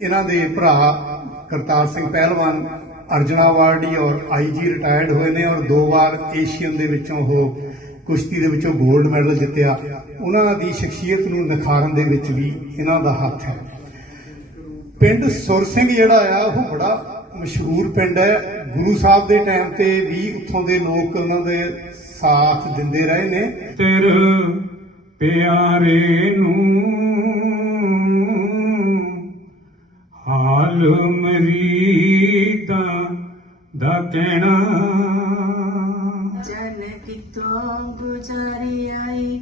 ਇਹਨਾਂ ਦੇ ਭਰਾ ਕਰਤਾਰ ਸਿੰਘ ਪਹਿਲਵਾਨ ਅਰਜਨਾ ਵਾਰਡੀ ਔਰ ਆਈਜੀ ਰਿਟਾਇਰਡ ਹੋਏ ਨੇ ਔਰ ਦੋ ਵਾਰ ਏਸ਼ੀਅਨ ਦੇ ਵਿੱਚੋਂ ਉਹ ਕੁਸ਼ਤੀ ਦੇ ਵਿੱਚੋਂ 골ਡ ਮੈਡਲ ਜਿੱਤਿਆ। ਉਹਨਾਂ ਦੀ ਸ਼ਖਸੀਅਤ ਨੂੰ ਨਿਖਾਰਨ ਦੇ ਵਿੱਚ ਵੀ ਇਹਨਾਂ ਦਾ ਹੱਥ ਹੈ। ਪਿੰਡ ਸੁਰ ਸਿੰਘ ਜਿਹੜਾ ਆ, ਉਹ ਬੜਾ ਮਸ਼ਹੂਰ ਪਿੰਡ ਹੈ। ਗੁਰੂ ਸਾਹਿਬ ਦੇ ਟਾਈਮ ਤੇ ਵੀ ਉੱਥੋਂ ਦੇ ਲੋਕ ਉਹਨਾਂ ਦੇ ਸਾਥ ਦਿੰਦੇ ਰਹੇ ਨੇ। ਤੇਰ ਪਿਆਰੇ ਨੂੰ ਹਾਲ ਮਰੀਦਾ ਦਾ ਕਹਿਣਾ। ਜਨ ਕਿਤੋਂ ਗੁਜ਼ਾਰੀ ਆਈ?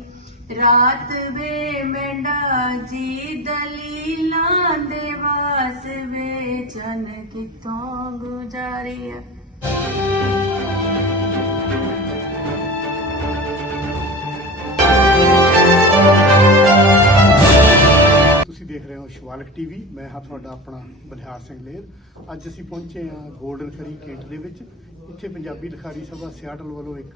ਰਾਤ ਵੇ ਮੈਂਡਾ ਜੀ ਦਲੀਲਾਂ ਦੇ ਵਾਸ ਵੇ ਜਨ ਕਿਤੋਂ ਗੁਜ਼ਾਰੀ ਤੁਸੀਂ ਦੇਖ ਰਹੇ ਹੋ ਸ਼ਿਵਾਲਕ ਟੀਵੀ। ਮੈਂ ਹਾਂ ਤੁਹਾਡਾ ਆਪਣਾ ਬਲਿਹਾਰ ਸਿੰਘ ਲੇਰ। ਅੱਜ ਅਸੀਂ ਪਹੁੰਚੇ ਹਾਂ ਗੋਲਡਨ ਖਰੀ ਕੇਟ ਦੇ ਵਿੱਚ। ਇੱਥੇ ਪੰਜਾਬੀ ਲਿਖਾਰੀ ਸਭਾ ਸਿਆਟਲ ਵੱਲੋਂ ਇੱਕ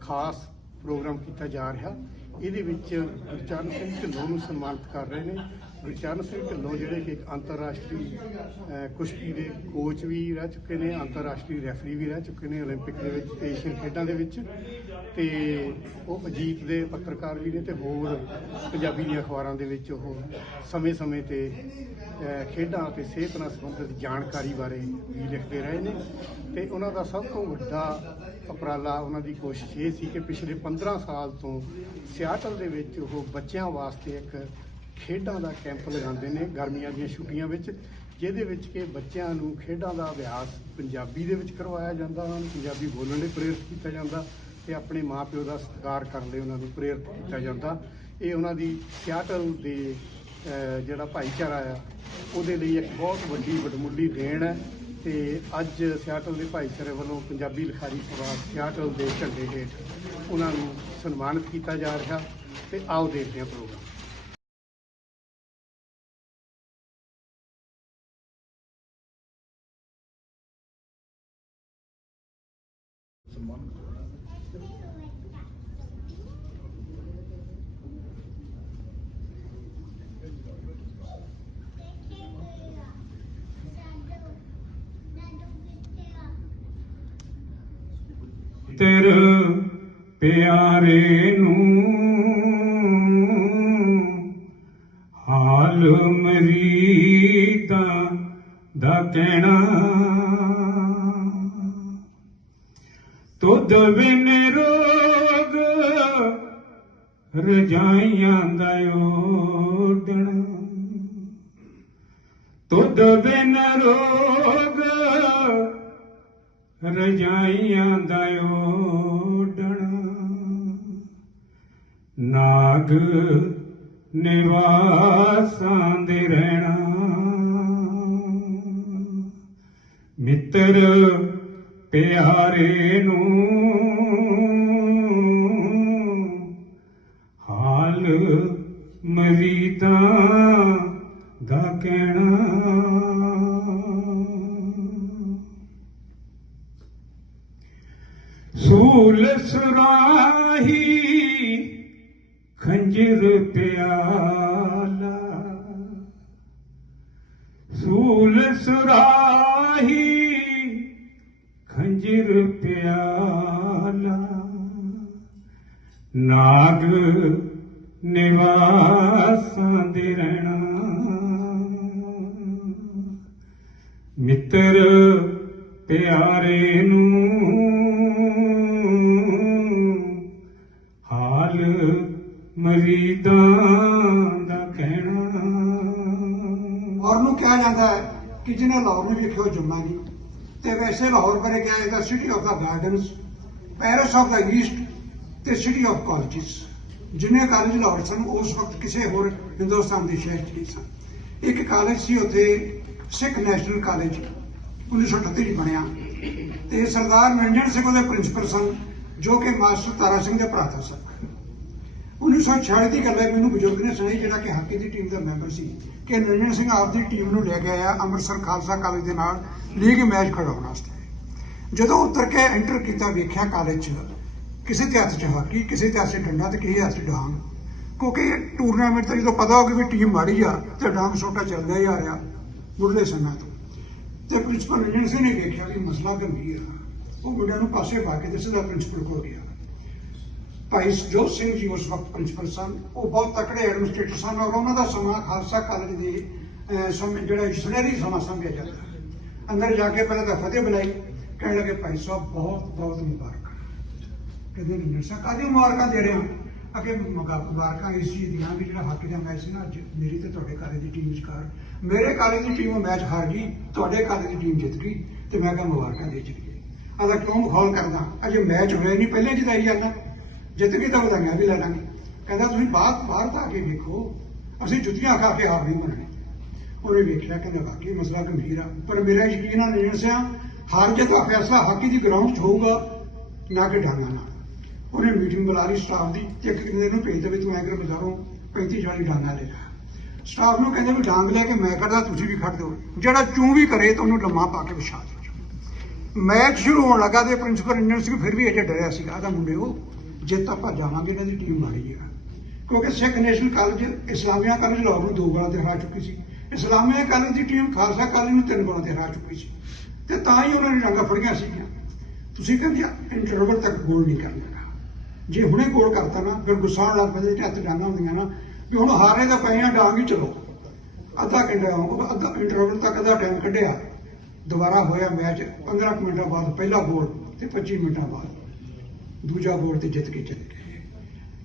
ਖਾਸ ਪ੍ਰੋਗਰਾਮ ਕੀਤਾ ਜਾ ਰਿਹਾ। ਇਹਦੇ ਵਿੱਚ ਗੁਰਚਰਨ ਸਿੰਘ ਢਿੱਲੋਂ ਨੂੰ ਸਨਮਾਨਿਤ ਕਰ ਰਹੇ ਨੇ। ਗੁਰਚਰਨ ਸਿੰਘ ਢਿੱਲੋਂ ਜਿਹੜੇ ਕਿ ਇੱਕ ਅੰਤਰਰਾਸ਼ਟਰੀ ਅਹ, ਕੁਸ਼ਤੀ ਦੇ ਕੋਚ ਵੀ ਰਹਿ ਚੁੱਕੇ ਨੇ ਅੰਤਰਰਾਸ਼ਟਰੀ ਰੈਫਰੀ ਵੀ ਰਹਿ ਚੁੱਕੇ ਨੇ 올림픽 ਦੇ ਵਿੱਚ ਤੇ ਏਸ਼ੀਅਨ ਖੇਡਾਂ ਦੇ ਵਿੱਚ ਤੇ ਉਹ ਅਜੀਤ ਦੇ ਪੱਤਰਕਾਰ ਵੀ ਨੇ ਤੇ ਹੋਰ ਪੰਜਾਬੀ ਦੀਆਂ ਅਖਬਾਰਾਂ ਦੇ ਵਿੱਚ ਉਹ ਸਮੇਂ-ਸਮੇਂ ਤੇ ਅਹ, ਖੇਡਾਂ ਅਤੇ ਸਿਹਤ ਨਾਲ ਸੰਬੰਧਿਤ ਜਾਣਕਾਰੀ ਬਾਰੇ ਵੀ ਲਿਖਦੇ ਰਹੇ ਨੇ ਤੇ ਉਹਨਾਂ ਦਾ ਸਭ ਤੋਂ ਵੱਡਾ ਉਪਰਾਲਾ ਉਹਨਾਂ ਦੀ ਕੋਸ਼ਿਸ਼ ਇਹ ਸੀ ਕਿ ਪਿਛਲੇ 15 ਸਾਲ ਤੋਂ ਸਿਆਟਲ ਦੇ ਵਿੱਚ ਉਹ ਬੱਚਿਆਂ ਵਾਸਤੇ ਇੱਕ ਖੇਡਾਂ ਦਾ ਕੈਂਪ ਲਗਾਉਂਦੇ ਨੇ ਗਰਮੀਆਂ ਦੀਆਂ ਛੁੱਟੀਆਂ ਵਿੱਚ, ਜਿਹਦੇ ਵਿੱਚ ਕਿ ਬੱਚਿਆਂ ਨੂੰ ਖੇਡਾਂ ਦਾ ਅਭਿਆਸ ਪੰਜਾਬੀ ਦੇ ਵਿੱਚ ਕਰਵਾਇਆ ਜਾਂਦਾ ਉਹਨਾਂ ਨੂੰ ਪੰਜਾਬੀ ਬੋਲਣ ਲਈ ਪ੍ਰੇਰਿਤ ਕੀਤਾ ਜਾਂਦਾ ਤੇ ਆਪਣੇ ਮਾਪਿਓ ਦਾ ਸਤਿਕਾਰ ਕਰਨ ਲਈ ਉਹਨਾਂ ਨੂੰ ਪ੍ਰੇਰਿਤ ਕੀਤਾ ਜਾਂਦਾ। ਇਹ ਉਹਨਾਂ ਦੀ ਸਿਆਟਲ ਦੇ ਜਿਹੜਾ ਭਾਈਚਾਰਾ ਆ, ਉਹਦੇ ਲਈ ਇੱਕ ਬਹੁਤ ਵੱਡੀ ਵਡਮੁੱਲੀ ਦੇਣ ਹੈ ਤੇ ਅੱਜ ਸਿਆਟਲ ਦੇ ਭਾਈਚਾਰੇ ਵੱਲੋਂ ਪੰਜਾਬੀ ਲਿਖਾਰੀ ਸਭਾ ਸਿਆਟਲ ਦੇ ਝੰਡੇ ਹੇਠ ਉਹਨਾਂ ਨੂੰ ਸਨਮਾਨਿਤ ਕੀਤਾ ਜਾ ਰਿਹਾ ਤੇ ਆਓ ਦੇਖਦੇ ਹਾਂ ਪ੍ਰੋਗਰਾਮ। ਤੇਰ ਪਿਆਰੇ ਨੂੰ ਹਾਲ ਮਰੀਦਾ ਦਾ ਕਹਿਣਾ ਤੁਧ ਬਿਨ ਰੋਗ ਰਜਾਈਆਂ ਦਾ ਓਡਣਾ ਤੁਧ ਬਿਨ ਰੋਗ ਰਜਾਈਆਂ ਦਾ ਓਡਣਾ ਨਾਗ ਨਿਵਾਸਾਂ ਦੇ ਰਹਿਣਾ। ਮਿੱਤਰ ਪਿਆਰੇ ਨੂੰ ਹਾਲ ਮਰੀਦਾਂ ਦਾ ਕਹਿਣਾ। ਸੂਲ ਸੁਰਾਹੀ ਖੰਜਰ ਪਿਆਲਾ ਮਿੱਤਰ ਪਿਆਰੇ ਨੂੰ, ਹਾਲ ਮਰੀਦਾਂ ਦਾ ਕਹਿਣਾ। ਔਰ ਨੂੰ ਕਿਹਾ ਜਾਂਦਾ ਹੈ ਕਿ ਜਿਹਨੇ ਲਾਹੌਰ ਨੂੰ ਵੇਖਿਓ ਜੰਮਾ ਨਹੀਂ। ਤੇ ਵੈਸੇ ਲਾਹੌਰ ਬਾਰੇ ਕਿਹਾ ਜਾਂਦਾ city of the gardens Paris of the east ਤੇ ਸਿਟੀ ਆਫ ਕਾਲਜਸ ਜਿੰਨੇ ਕਾਲਜ ਲਾਹੌਰ ਸਨ, ਉਸ ਵਕਤ ਕਿਸੇ ਹੋਰ ਹਿੰਦੁਸਤਾਨ ਦੇ ਸ਼ਹਿਰ 'ਚ ਨਹੀਂ ਸਨ। ਇੱਕ ਕਾਲਜ ਸੀ ਉੱਥੇ ਸਿੱਖ ਨੈਸ਼ਨਲ ਕਾਲਜ 1938 ਚ ਬਣਿਆ। ਤੇ ਸਰਦਾਰ ਨਿਰੰਜਨ ਸਿੰਘ ਉਹਦੇ ਪ੍ਰਿੰਸੀਪਲ ਸਨ, ਜੋ ਕਿ ਮਾਸਟਰ ਤਾਰਾ ਸਿੰਘ ਦੇ ਭਰਾ ਸਨ। 1946 ਦੀ ਗੱਲ ਹੈ, ਮੈਨੂੰ ਬਜ਼ੁਰਗ ਨੇ ਸੁਣਾਈ, ਜਿਹੜਾ ਕਿ ਹਾਕੀ ਦੀ ਟੀਮ ਦਾ ਮੈਂਬਰ ਸੀ, ਕਿ ਨਿਰੰਜਨ ਸਿੰਘ ਆਪ ਦੀ ਟੀਮ ਨੂੰ ਲੈ ਕੇ ਆਇਆ, ਅੰਮ੍ਰਿਤਸਰ ਖਾਲਸਾ ਕਾਲਜ ਦੇ ਨਾਲ ਲੀਗ ਮੈਚ ਖਿਡਾਉਣ ਵਾਸਤੇ। ਜਦੋਂ ਉਤਰ ਕੇ ਐਂਟਰ ਕੀਤਾ, ਵੇਖਿਆ ਕਾਲਜ 'ਚ ਕਿਸੇ ਦੇ ਹੱਥ 'ਚ ਹਾਕੀ, ਕਿਸੇ ਦੇ ਹੱਥ 'ਚ ਡੰਡਾ ਤੇ ਕਿਸੇ ਹੱਥ 'ਚ ਡਾਂਗ। ਕਿਉਂਕਿ ਟੂਰਨਾਮੈਂਟ ਤਾਂ ਜਦੋਂ ਪਤਾ ਹੋ ਕਿ ਵੀ ਟੀਮ ਮਾੜੀ ਆ, ਤੇ ਡਾਂਗ ਛੋਟਾ ਚੱਲਦਾ ਹੀ ਆ ਰਿਹਾ। ਮੁੱਢਲੇ ਸਮੇਂ ਤੋਂ। ਤੇ ਪ੍ਰਿੰਸੀਪਲ ਰੰਜਨ ਨੇ ਵੇਖਿਆ ਵੀ ਮਸਲਾ ਗੰਭੀਰ ਆ। ਉਹ ਮੁੰਡਿਆਂ ਨੂੰ ਪਾਸੇ ਪਾ ਕੇ ਤੇ ਸਿੱਧਾ ਪ੍ਰਿੰਸੀਪਲ ਕੋਲ ਗਿਆ। ਭਾਈ ਜੋਤ ਸਿੰਘ ਜੀ ਉਸ ਵਕਤ ਪ੍ਰਿੰਸੀਪਲ ਸਨ। ਉਹ ਬਹੁਤ ਤਕੜੇ ਐਡਮਿਨਿਸਟ੍ਰੇਟਰ ਸਨ ਔਰ ਉਹਨਾਂ ਦਾ ਸਮਾਂ ਖਾਲਸਾ ਕਾਲਜ ਦੇ ਸਮੇਂ ਜਿਹੜਾ ਸੁਨਹਿਰੀ ਸਮਾਂ ਸਮਝਿਆ ਜਾਂਦਾ। ਅੰਦਰ ਜਾ ਕੇ ਪਹਿਲਾਂ ਤਾਂ ਫਤਿਹ ਬੁਲਾਈ। ਕਹਿਣ ਲੱਗੇ, ਭਾਈ ਸਾਹਿਬ, ਬਹੁਤ ਬਹੁਤ ਮੁਬਾਰਕਾਂ। ਕਹਿੰਦੇ ਨਹੀਂ ਨਰਸਾ ਕਾਦੀ ਮੁਬਾਰਕਾਂ ਦੇ ਰਹੇ ਹੋ? ਅਗੇ ਮੁਬਾਰਕਾਂ ਇਸ ਚੀਜ਼ ਦੀਆਂ ਵੀ ਜਿਹੜਾ ਹਾਕੀ ਦਾ ਮੈਚ ਸੀ ਨਾ, ਅੱਜ ਮੇਰੀ ਤੇ ਤੁਹਾਡੇ ਕਾਲਜ ਦੀ ਟੀਮ ਵਿਚਕਾਰ ਮੇਰੇ ਕਾਲਜ ਦੀ ਟੀਮ ਮੈਚ ਹਾਰ ਗਈ, ਤੁਹਾਡੇ ਕਾਲਜ ਦੀ ਟੀਮ ਜਿੱਤ ਗਈ ਤੇ ਮੈਂ ਕਿਹਾ ਮੁਬਾਰਕਾਂ ਦੇ ਚੁੱਕੀ। ਆਦਾ ਕਿਉਂ ਮਖੌਲ ਕਰਦਾ? ਅਜੇ ਮੈਚ ਹੋਇਆ ਨਹੀਂ, ਪਹਿਲੇ ਜਿਤਾਈ ਜਾਂਦਾ। ਜਿੱਤ ਗਈ ਤਾਂ ਵਧਾਈਆਂ ਵੀ ਲੈ ਲਾਂਗੇ। ਕਹਿੰਦਾ, ਤੁਸੀਂ ਬਾਹਰ ਬਾਹਰ ਤਾਂ ਆ ਕੇ ਵੇਖੋ। ਅਸੀਂ ਜੁੱਤੀਆਂ ਖਾ ਕੇ ਹਾਰ ਨਹੀਂ ਮੰਨਣੀ ਉਹਨੇ ਵੇਖਿਆ, ਕਹਿੰਦਾ, ਵਾਕਈ ਮਸਲਾ ਗੰਭੀਰ ਆ। ਪਰ ਮੇਰਾ ਯਕੀਨ ਆ ਨਹੀਂ ਸਿਆ ਹਾਰ ਜਿੱਤ ਦਾ ਫੈਸਲਾ, ਹਾਕੀ ਦੀ ਗਰਾਊਂਡ 'ਚ ਹੋਊਗਾ। ਨਾ ਕਿ ਡਾਂਗਾ ਨਾਲ ਉਹਨੇ ਮੀਟਿੰਗ ਬੁਲਾ ਲਈ ਸਟਾਫ ਦੀ ਤੇ ਇੱਕ ਦਿਨ ਨੂੰ ਭੇਜ ਦੇਵੇ ਤੂੰ ਐਂ ਕਰ ਬਾਜ਼ਾਰੋਂ 35 40 ਡਾਂਗਾ ਲੈ ਜਾ ਸਟਾਫ ਨੂੰ ਕਹਿੰਦੇ ਵੀ ਡਾਂਗ ਲੈ ਕੇ ਮੈਂ ਕਰਦਾ, ਤੁਸੀਂ ਵੀ ਖੜ ਦਿਓ ਜਿਹੜਾ ਚੂੰ ਵੀ ਕਰੇ ਤਾਂ ਉਹਨੂੰ ਲੰਮਾ ਪਾ ਕੇ ਵਿਛਾ ਦਿਓ। ਮੈਚ ਸ਼ੁਰੂ ਹੋਣ ਲੱਗਾ ਤੇ ਪ੍ਰਿੰਸੀਪਲ ਇੰਜਨ ਸਿੰਘ ਫਿਰ ਵੀ ਅਜੇ ਡਰਿਆ ਸੀਗਾ ਤਾਂ ਮੁੰਡੇ ਉਹ, ਜਿੱਤ ਆਪਾਂ ਜਾਵਾਂਗੇ, ਇਹਨਾਂ ਦੀ ਟੀਮ ਮਾੜੀ ਹੈ ਕਿਉਂਕਿ Sikh national college Islamia college Lahore ਨੂੰ ਦੋ ਗੋਲਾਂ ਤੇ ਹਰਾ ਚੁੱਕੀ ਸੀ। ਇਸਲਾਮੀਆ ਕਾਲਜ ਦੀ ਟੀਮ ਖਾਲਸਾ ਕਾਲਜ ਨੂੰ ਤਿੰਨ ਗੋਲਾਂ ਤੇ ਹਰਾ ਚੁੱਕੀ ਸੀ। ਤੇ ਤਾਂ ਹੀ ਉਹਨਾਂ ਨੇ ਡਾਂਗਾ ਫੜੀਆਂ ਸੀਗੀਆਂ। ਤੁਸੀਂ ਕਹਿੰਦੇ ਇੰਟਰਵਲ ਤੱਕ ਗੋਲ ਨਹੀਂ ਕਰਨਾ। ਜੇ ਹੁਣੇ ਗੋਲ ਕਰਤਾ ਨਾ, ਫਿਰ ਗੁੱਸਾ ਲੱਗ ਪੈਂਦੇ ਤੇ ਹੱਥ ਡਾਂਗਾ ਹੁੰਦੀਆਂ ਨਾ, ਵੀ ਹੁਣ ਹਾਰੇ ਦਾ ਪਏ ਆ, ਡਾਂਗ ਹੀ ਚਲੋ। ਅੱਧਾ ਘੰਟਾ ਅੱਧਾ ਇੰਟਰਵਲ ਤੱਕ ਦਾ ਟਾਈਮ ਕੱਢਿਆ। ਦੁਬਾਰਾ ਹੋਇਆ ਮੈਚ 15 ਕੁ ਮਿੰਟਾਂ ਬਾਅਦ, ਪਹਿਲਾ ਗੋਲ ਤੇ 25 ਮਿੰਟਾਂ ਬਾਅਦ। ਦੂਜਾ ਗੋਲ ਤੇ ਜਿੱਤ ਕੇ ਚਲੇ ਗਏ।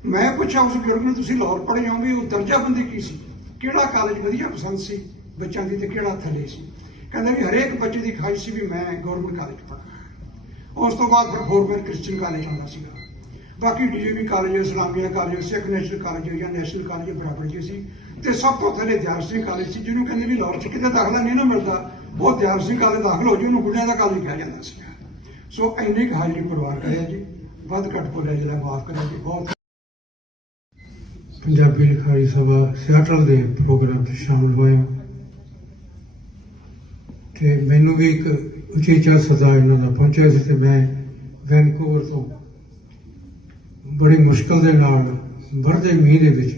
ਮੈਂ ਪੁੱਛਿਆ ਉਸ ਬਜ਼ੁਰਗ ਨੂੰ, ਤੁਸੀਂ ਲਾਹੌਰ ਪੜ੍ਹੇ ਹੋ ਵੀ ਉਹ ਦਰਜਾਬੰਦੀ ਕੀ ਸੀ? ਕਿਹੜਾ ਕਾਲਜ ਵਧੀਆ ਪਸੰਦ ਸੀ ਬੱਚਿਆਂ ਦੀ ਤੇ ਕਿਹੜਾ ਥੱਲੇ ਸੀ? ਕਹਿੰਦੇ ਵੀ ਹਰੇਕ ਬੱਚੇ ਦੀ ਖਾਹਿਸ਼ ਸੀ ਵੀ ਮੈਂ ਗਵਰਨਮੈਂਟ ਕਾਲਜ ਪੜ੍ਹਾਂ ਉਸ ਤੋਂ ਬਾਅਦ ਫਿਰ ਫੋਰਮੈਨ ਕ੍ਰਿਸਚੀਅਨ ਕਾਲਜ ਆਉਂਦਾ ਸੀਗਾ। ਬਾਕੀ DAV college, Islamia college, Sikh national college ਜਾਂ ਨੈਸ਼ਨਲ ਕਾਲਜ ਬਰਾਬਰ ਜੀ ਸੀ, ਤੇ ਸਭ ਤੋਂ ਥੱਲੇ ਦਿਆਲ ਸਿੰਘ ਕਾਲਜ ਸੀ, ਜਿਹਨੂੰ ਕਹਿੰਦੇ ਵੀ ਲਾਹੌਰ ਚ ਕਿਤੇ ਦਾਖਲਾ ਨਹੀਂ ਨਾ ਮਿਲਦਾ ਉਹ ਦਿਆਲ ਸਿੰਘ ਕਾਲਜ ਦਾਖਲ ਹੋ ਜੀ ਉਹਨੂੰ ਗੁੱਡਿਆਂ ਦਾ ਕਾਲਜ ਕਿਹਾ ਜਾਂਦਾ ਸੀ। ਸੋ ਇੰਨੀ ਕੁ ਹਾਜ਼ਰੀ ਪਰਿਵਾਰ ਕਰਿਆ ਜੀ, ਵੱਧ ਘੱਟ ਬੋਲਿਆ ਜਿਹੜਾ ਮਾਫ ਕਰਿਆ ਜੀ, ਬਹੁਤ ਪੰਜਾਬੀ ਲਿਖਾਈ ਸਭਾ ਸਿਆਟਲ ਦੇ ਪ੍ਰੋਗਰਾਮ 'ਚ ਸ਼ਾਮਲ ਹੋਇਆ। ਤੇ ਮੈਨੂੰ ਵੀ ਇੱਕ ਉਚੇਚਾ ਸਜ਼ਾ ਇਹਨਾਂ ਦਾ ਪਹੁੰਚਿਆ ਸੀ ਤੇ ਮੈਂ ਵੈਨਕੂਵਰ ਤੋਂ ਬੜੀ ਮੁਸ਼ਕਲ ਦੇ ਨਾਲ ਵਰਦੇ ਮੀਂਹ ਦੇ ਵਿੱਚ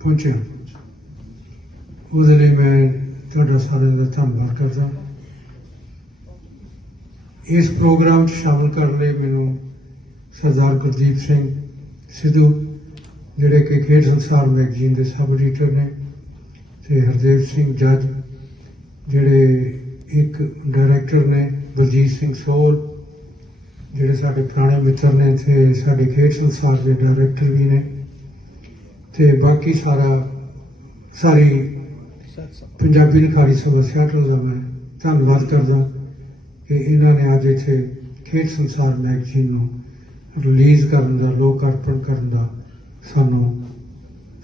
ਪਹੁੰਚਿਆ। ਉਹਦੇ ਲਈ ਮੈਂ ਤੁਹਾਡਾ ਸਾਰਿਆਂ ਦਾ ਧੰਨਵਾਦ ਕਰਦਾ। ਇਸ ਪ੍ਰੋਗਰਾਮ 'ਚ ਸ਼ਾਮਲ ਕਰਨ ਲਈ ਮੈਨੂੰ ਸਰਦਾਰ ਗੁਰਦੀਪ ਸਿੰਘ ਸਿੱਧੂ, ਜਿਹੜੇ ਕਿ ਖੇਡ ਸੰਸਾਰ ਮੈਗਜ਼ੀਨ ਦੇ ਸਬ ਐਡੀਟਰ ਨੇ, ਤੇ ਹਰਦੇਵ ਸਿੰਘ ਜੱਜ, ਜਿਹੜੇ ਇੱਕ ਡਾਇਰੈਕਟਰ ਨੇ, ਬਲਜੀਤ ਸਿੰਘ ਸੋਲ ਜਿਹੜੇ ਸਾਡੇ ਪੁਰਾਣੇ ਮਿੱਤਰ ਨੇ ਤੇ ਸਾਡੇ ਖੇਡ ਸੰਸਾਰ ਦੇ ਡਾਇਰੈਕਟਰ ਵੀ ਨੇ ਤੇ ਬਾਕੀ ਸਾਰਾ ਸਾਰੀ ਪੰਜਾਬੀ ਲਿਖਾਰੀ ਸਭਾ ਸਿਆਟਲ ਦਾ ਮੈਂ ਧੰਨਵਾਦ ਕਰਦਾ ਕਿ ਇਹਨਾਂ ਨੇ ਅੱਜ ਇੱਥੇ ਖੇਡ ਸੰਸਾਰ ਮੈਗਜ਼ੀਨ ਨੂੰ ਰਿਲੀਜ਼ ਕਰਨ ਦਾ ਲੋਕ ਅਰਪਣ ਕਰਨ ਦਾ ਸਾਨੂੰ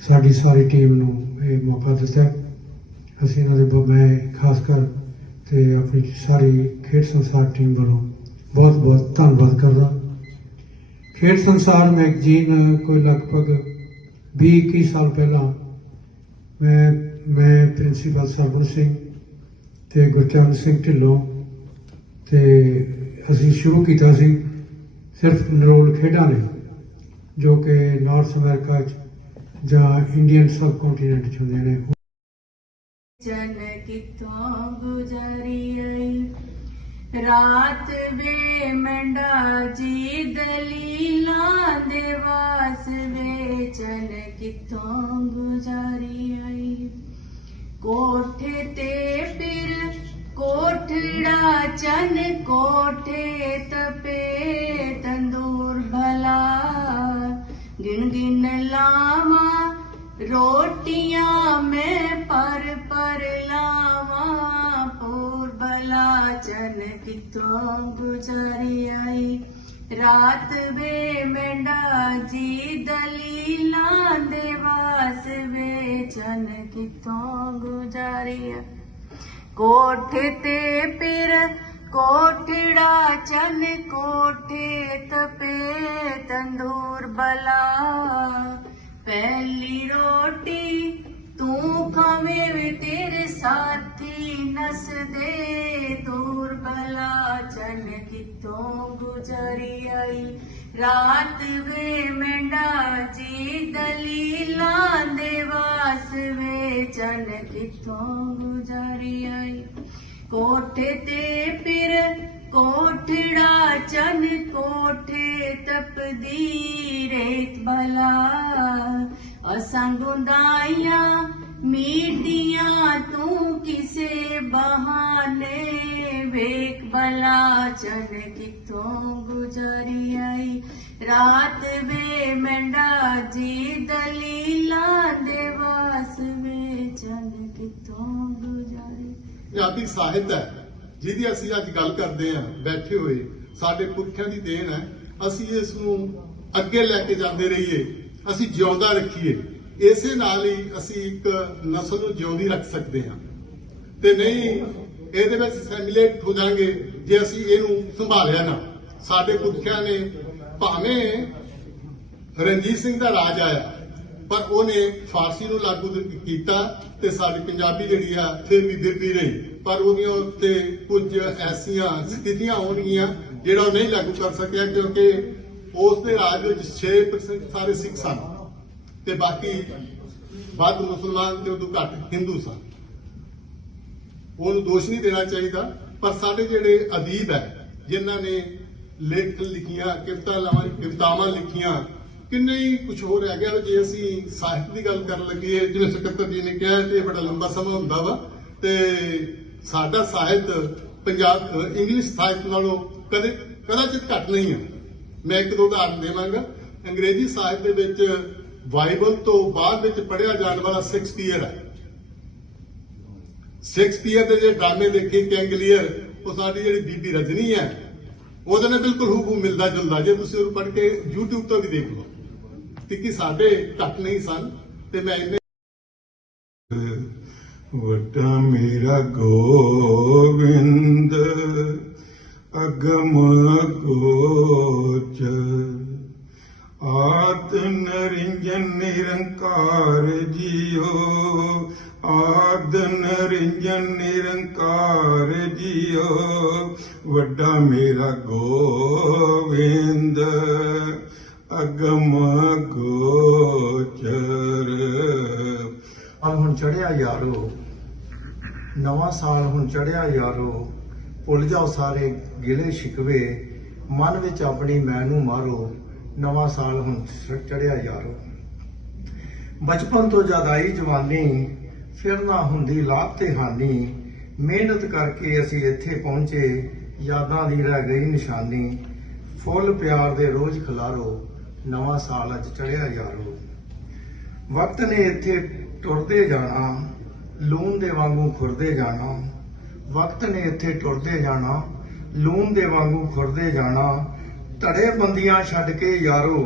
ਸਾਡੀ ਸਾਰੀ ਟੀਮ ਨੂੰ ਇਹ ਮੌਕਾ ਦਿੱਤਾ। ਅਸੀਂ ਇਹਨਾਂ ਦੇ ਬ- ਮੈਂ ਖਾਸ ਕਰ ਤੇ ਆਪਣੀ ਸਾਰੀ ਖੇਡ ਸੰਸਾਰ ਟੀਮ ਵੱਲੋਂ ਬਹੁਤ ਬਹੁਤ ਧੰਨਵਾਦ ਕਰਦਾ। ਖੇਡ ਸੰਸਾਰ ਮੈਗਜ਼ੀਨ ਕੋਈ ਲਗਭਗ 20 21 ਸਾਲ ਪਹਿਲਾਂ ਮੈਂ ਮੈਂ ਪ੍ਰਿੰਸੀਪਲ ਸਰਬਨ ਸਿੰਘ ਤੇ ਗੁਰਚਰਨ ਸਿੰਘ ਢਿੱਲੋਂ ਤੇ ਅਸੀਂ ਸ਼ੁਰੂ ਕੀਤਾ ਸੀ ਸਿਰਫ ਨਰੋਲ ਖੇਡਾਂ ਨੇ ਜੋ ਕਿ ਨਾਰਥ ਅਮਰੀਕਾ 'ਚ ਜਾਂ ਇੰਡੀਅਨ ਸਬ ਕੰਟੀਨੈਂਟ 'ਚ ਹੁੰਦੇ ਨੇ। ਜਨ ਕਿਥੋਂ ਗੁਜ਼ਰੀ ਆਈ? ਰਾਤ ਵੇ ਮੰਡਾ ਜੀ ਦਲੀਲਾਂ ਦੇ ਵਾਸ ਵੇ ਜਨ ਕਿਥੋਂ ਗੁਜ਼ਰੀ ਆਈ ਕੋਠੇ ਤੇ ਫਿਰ ਕੋਠੜਾ ਚਨ ਕੋਠੇ ਤਪੇ ਤੰਦੂਰ ਭਲਾ ਗਿਣ ਗਿਣ ਲਾਵਾਂ ਰੋਟੀਆਂ ਮੈਂ ਪਰ ਪਰ ਲਾਵਾਂ ਪੂਰ ਬਲਾ ਚਨ ਕਿਤੋਂ ਗੁਜ਼ਰੀ ਆਈ ਰਾਤ ਵੇ ਮੈਂਡਾ ਜੀ ਦਲੀਲਾਂ ਦੇ ਵਾਸ ਵੇ ਚਨ ਕਿਤੋਂ ਗੁਜ਼ਰੀ ਆਈ ਕੋਠੇ ਤੇ ਫਿਰ ਕੋਠੜਾ ਚਨ ਕੋਠੇ ਤਪੇ ਤੰਦੂਰ ਬਲਾ ਪਹਿਲੀ ਰੋਟੀ ਤੂੰ ਭਾਵੇਂ ਵੇ ਤੇਰੇ ਸਾਥੀ ਨਸਦੇ ਦੂਰ ਬਲਾ ਚਨ ਕਿਤੋਂ ਗੁਜ਼ਰੀ ਆਈ? ਰਾਤ ਵੇ ਮੰਡਾ ਜੀ ਦਲੀਲਾਂ ਦੇ ਵਾਸ ਵੇ ਚਨ ਕਿਥੋਂ ਗੁਜ਼ਾਰੀ ਆਈ? ਕੋਠੇ ਤੇ ਫਿਰ ਕੋਠੜਾ ਚਨ ਕੋਠੇ ਤਪਦੀ ਰੇਤ ਬਲਾ ਅਸਾਂ ਗੁੰਦਾਈਆਂ ਮੀਡੀਆਂ ਤੂੰ ਕਿਸੇ ਬਹਾਨੇ ਵੇਖ ਬਲਾ ਚਨ ਕਿਥੋਂ ਗੁਜ਼ਾਰੀ ਆਈ ਰਾਤ ਵੇ ਮੰਡਾ ਜੀ ਦਲੀਲਾਂ ਦੇ ਵਾਸ ਵੇ ਚਨ ਕਿਥੋਂ ਗੁਜ਼ਾਰੀ? ਪੰਜਾਬੀ ਸਾਹਿਤ ਹੈ, ਜਿਹਦੀ ਅਸੀਂ ਅੱਜ ਗੱਲ ਕਰਦੇ ਹਾਂ, ਬੈਠੇ ਹੋਏ, ਸਾਡੇ ਪੁਰਖਿਆਂ ਦੀ ਦੇਣ ਹੈ, ਅਸੀਂ ਇਸ ਨੂੰ ਅੱਗੇ ਲੈ ਕੇ ਜਾਂਦੇ ਰਹੀਏ। ਅਸੀਂ ਜਿਉਂਦਾ ਰੱਖੀਏ। ਇਸੇ ਨਾਲ ਹੀ ਅਸੀਂ ਇੱਕ ਨਸਲ ਨੂੰ ਜਿਉਂਦੀ ਰੱਖ ਸਕਦੇ ਹਾਂ। ਤੇ ਨਹੀਂ, ਇਹਦੇ ਵਿੱਚ ਸੈਮੀਲੇਟ ਹੋ ਜਾਾਂਗੇ ਜੇ ਅਸੀਂ ਇਹਨੂੰ ਸੰਭਾਲਿਆ ਨਾ। ਸਾਡੇ ਪੁਰਖਿਆਂ ਨੇ ਭਾਵੇਂ ਰਣਜੀਤ ਸਿੰਘ ਦਾ ਰਾਜ ਆਇਆ, ਪਰ ਉਹਨੇ ਫਾਰਸੀ ਨੂੰ ਲਾਗੂ ਕੀਤਾ ਤੇ ਸਾਡੀ ਪੰਜਾਬੀ ਜਿਹੜੀ ਆ, ਫਿਰ ਵੀ ਦਿਰਦੀ ਰਹੀ। ਪਰ ਉਹਦੀਆਂ ਉੱਤੇ ਕੁਝ ਐਸੀਆਂ ਸਥਿਤੀਆਂ ਹੋਣਗੀਆਂ ਜਿਹੜਾ ਉਹ ਨਹੀਂ ਲਾਗੂ ਕਰ ਸਕਿਆ, ਕਿਉਂਕਿ ਉਸ ਦੇ ਰਾਜ ਵਿੱਚ 6% ਸਾਰੇ ਸਿੱਖ ਸਨ ਤੇ ਬਾਕੀ ਵੱਧ ਮੁਸਲਮਾਨ ਤੇ ਉਦੋਂ ਘੱਟ ਹਿੰਦੂ ਸਨ। ਉਹਨੂੰ ਦੋਸ਼ ਨਹੀਂ ਦੇਣਾ ਚਾਹੀਦਾ, ਪਰ ਸਾਡੇ ਜਿਹੜੇ ਅਦੀਬ ਹੈ, ਜਿਨ੍ਹਾਂ ਨੇ ਲੇਖ ਲਿਖੀਆਂ ਕਵਿਤਾ ਲਾਵਾਂ ਕਵਿਤਾਵਾਂ ਲਿਖੀਆਂ, ਕਿੰਨੇ ਹੀ ਕੁਝ ਹੋਰ ਰਹਿ ਗਿਆ। ਜੇ ਅਸੀਂ ਸਾਹਿਤ ਦੀ ਗੱਲ ਕਰਨ ਲੱਗੀਏ ਜਿਵੇਂ ਸਕੱਤਰ ਜੀ ਨੇ ਕਿਹਾ, ਤੇ ਬੜਾ ਲੰਬਾ ਸਮਾਂ ਹੁੰਦਾ ਵਾ, ਤੇ ਸਾਡਾ ਸਾਹਿਤ ਪੰਜਾਬ ਇੰਗਲਿਸ਼ ਸਾਹਿਤ ਨਾਲੋਂ ਕਦੇ ਕਦਾਚਿਤ ਘੱਟ ਨਹੀਂ ਹੈ। ਮੈਂ ਇੱਕ ਦੋ ਉਦਾਹਰਨ ਦੇਵਾਂਗਾ। ਅੰਗਰੇਜ਼ੀ ਸਾਹਿਤ ਦੇ ਵਿੱਚ ਬਾਈਬਲ ਤੋਂ ਬਾਅਦ ਵਿੱਚ ਪੜ੍ਹਿਆ ਜਾਣ ਵਾਲਾ ਸ਼ੇਕਸਪੀਅਰ ਹੈ। ਸ਼ੇਕਸਪੀਅਰ ਦੇ ਜਿਹੜੇ ਡਰਾਮੇ ਦੇਖੇ, ਕੈਂਗਲੀਅਰ, ਉਹ ਸਾਡੀ ਜਿਹੜੀ ਬੀਬੀ ਰਜਨੀ ਹੈ, ਉਹਦੇ ਨਾਲ ਬਿਲਕੁਲ ਹੂਬਹੂ ਮਿਲਦਾ ਜੁਲਦਾ। ਜੇ ਤੁਸੀਂ ਉਹਨੂੰ ਪੜ੍ਹ ਕੇ YouTube ਤੋਂ ਵੀ ਦੇਖ ਲਓ ਤੇ ਕਿ ਸਾਡੇ ਘੱਟ ਨਹੀਂ ਸਨ ਤੇ ਮੈਂ ਇੰਨੇ ਵਟਾ ਮੇਰਾ ਗੋਬਿੰਦ ਅਗਮ ਗੋਚ ਆਤ ਨਰਿੰਜਨ ਨਿਰੰਕਾਰ ਜੀਓ। ਆਦ ਨਰਿੰਜਨ ਨਿਰੰਕਾਰ ਜੀਓ। ਵੱਡਾ ਮੇਰਾ ਗੋਬਿੰਦ ਅਗਮ ਗੋਚਰ ਸਾਲ ਹੁਣ ਚੜਿਆ ਯਾਰੋ। ਨਵਾਂ ਸਾਲ ਹੁਣ ਚੜਿਆ ਯਾਰੋ। ਭੁੱਲ ਜਾਓ ਸਾਰੇ ਗਿਲੇ ਸ਼ਿਕਵੇ, ਮਨ ਵਿੱਚ ਆਪਣੀ ਮੈਂ ਨੂੰ ਮਾਰੋ, ਨਵਾਂ ਸਾਲ ਹੁਣ ਚੜਿਆ ਯਾਰੋ। ਬਚਪਨ ਤੋਂ ਜਦ ਆਈ ਜਵਾਨੀ, ਫਿਰ ਨਾ ਹੁੰਦੀ ਲਾਭ ਤੇ ਹਾਨੀ, ਮਿਹਨਤ ਕਰਕੇ ਅਸੀਂ ਇੱਥੇ ਪਹੁੰਚੇ, ਯਾਦਾਂ ਦੀ ਰਹਿ ਗਈ ਨਿਸ਼ਾਨੀ। ਫੁੱਲ ਪਿਆਰ ਦੇ ਰੋਜ਼ ਖਿਲਾਰੋ, ਨਵਾਂ ਸਾਲ ਅੱਜ ਚੜਿਆ ਯਾਰੋ। ਵਕਤ ਨੇ ਇੱਥੇ ਟੁਰਦੇ ਜਾਣਾ, ਲੂਣ ਦੇ ਵਾਂਗੂ ਖੁਰਦੇ ਜਾਣਾ। ਵਕਤ ਨੇ ਇੱਥੇ ਟੁਰਦੇ ਜਾਣਾ, ਲੂਣ ਦੇ ਵਾਂਗੂ ਖੁਰਦੇ ਜਾਣਾ। ਧੜੇ ਬੰਦੀਆਂ ਛੱਡ ਕੇ ਯਾਰੋ,